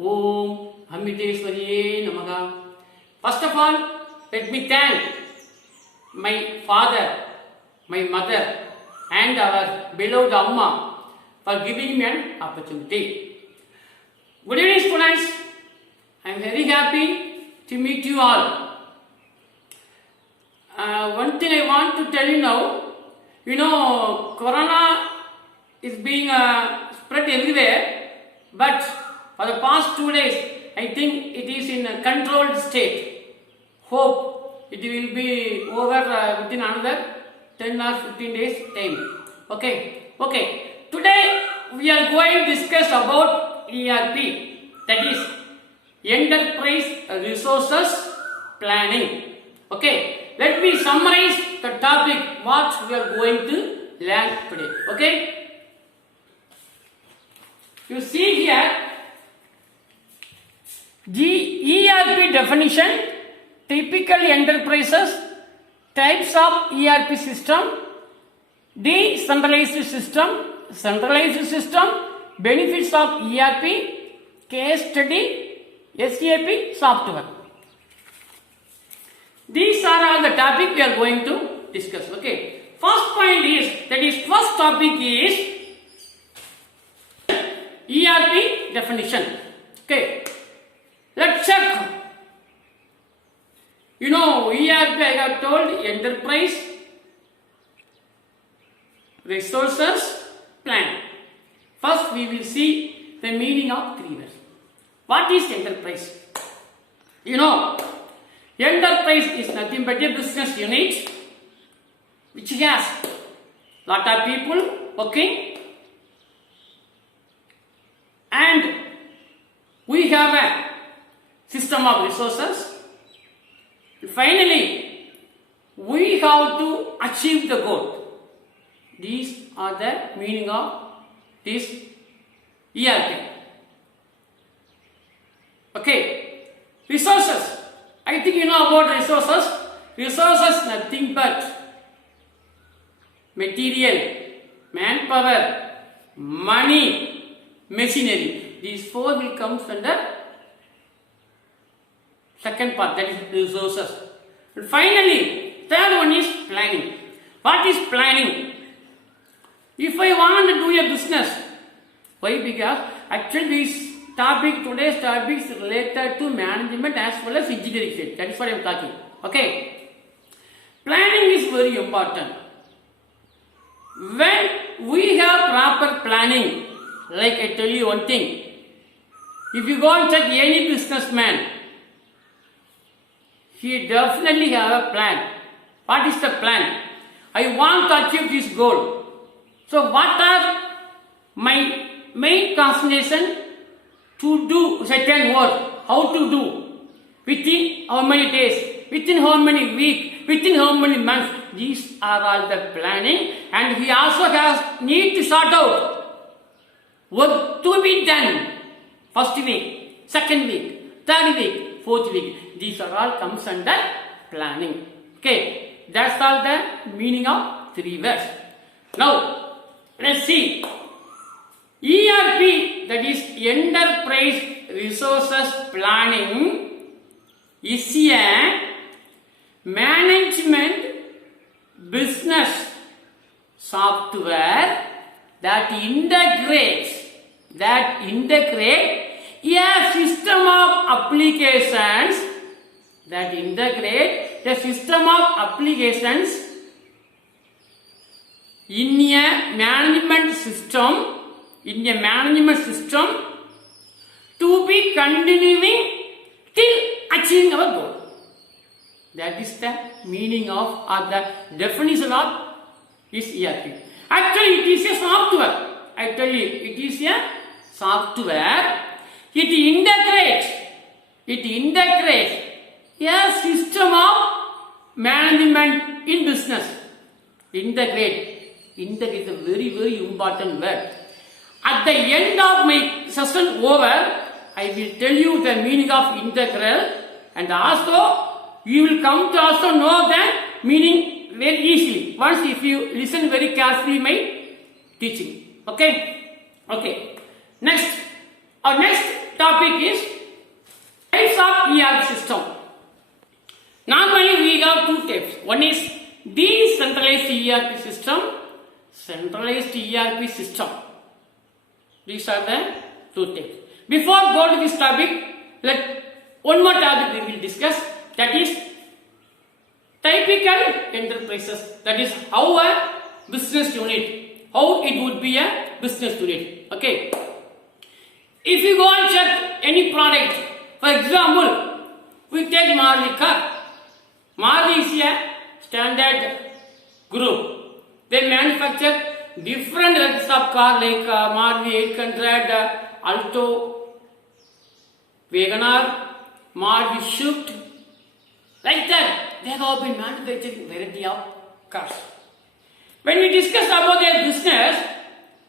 Om Hamiteshwariye Namaha. First of all, let me thank my father, my mother, and our beloved Amma for giving me an opportunity. Good evening, students. I am very happy to meet you all. One thing I want to tell you now, Corona is being spread everywhere, but for the past 2 days, I think it is in a controlled state. Hope it will be over within another 10 or 15 days time. Okay. Today we are going to discuss about ERP, that is Enterprise Resources Planning. Okay. Let me summarize the topic what we are going to learn today. Okay. You see here the ERP definition, typical enterprises, types of ERP system, decentralized system, centralized system, benefits of ERP, case study, SAP software. These are all the topic we are going to discuss. Okay. First point is, first topic is ERP definition. Okay. Let's check. ERP I have told Enterprise Resources Plan. First we will see the meaning of 3 words. What is enterprise? Enterprise is nothing but a business unit which has lot of people working, and we have a system of resources. Finally, we have to achieve the goal. These are the meaning of this ERP. Okay, resources. I think you know about resources. Resources nothing but material, manpower, money, machinery. These 4 will come under second part, that is resources. And finally, third one is planning. What is planning? If I want to do a business, why? Because actually today's topic is related to management as well as engineering field. That is what I am talking. Okay. Planning is very important. When we have proper planning, like I tell you one thing, if you go and check any businessman, he definitely have a plan. What is the plan? I want to achieve this goal. So what are my main concentration to do certain work? How to do? Within how many days? Within how many weeks? Within how many months? These are all the planning, and he also has need to sort out work to be done. First week, second week, third week, fourth week. These are all comes under planning. Okay, that's all the meaning of 3 words. Now, let's see. ERP, that is Enterprise Resources Planning, is a management business software that integrates a system of applications in a management system to be continuing till achieving our goal. That is the meaning of the definition of this ERP. Actually, it is a software. I tell you, it is a software. It integrates a system of management in business. Integrate is a very, very important word. At the end of my session over, I will tell you the meaning of integral, and also you will come to also know the meaning very easily once if you listen very carefully my teaching. Okay. Next, our next topic is types of ERP system. Normally we have two types. One is decentralized ERP system, centralized ERP system. These are the two types. Before go to this topic, one more topic we will discuss, that is typical enterprises. That is how a business unit, how it would be a business unit. Okay. If you go and check any product, for example, we take Maruti car. Maruti is a standard group. They manufacture different types of car like Maruti 800, Alto, WagonR, Maruti Swift. Like that, they have been manufacturing variety of cars. When we discuss about their business,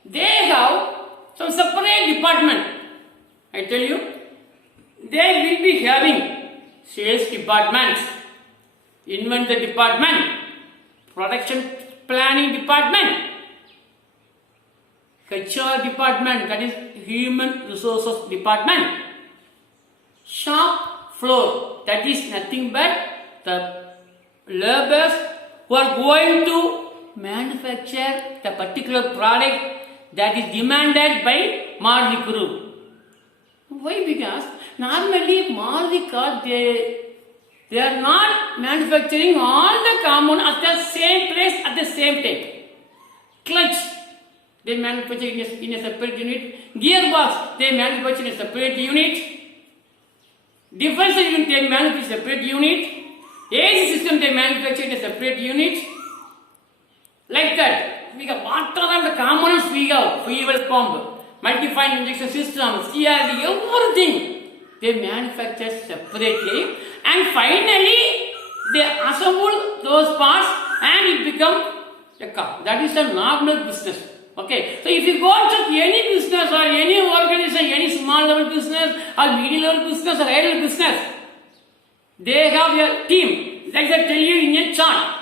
they have some separate department. I tell you, they will be having sales department, inventory department, production planning department, HR department, that is human resources department, shop floor, that is nothing but the laborers who are going to manufacture the particular product that is demanded by Maruti Group. Why? Because normally Maruti car, they are not manufacturing all the components at the same place at the same time. Clutch, they manufacture in a separate unit. Gearbox, they manufacture in a separate unit. Differential unit, they manufacture in a separate unit. AC system, they manufacture in a separate unit. Like that, we have what are the components we have? Fuel pump, multi-point injection system, CRD, everything they manufacture separately, and finally they assemble those parts and it becomes a car. That is a normal business. Okay, so if you go to any business or any organization, any small level business or medium level business or high level business, they have a team, like I tell you in a chart.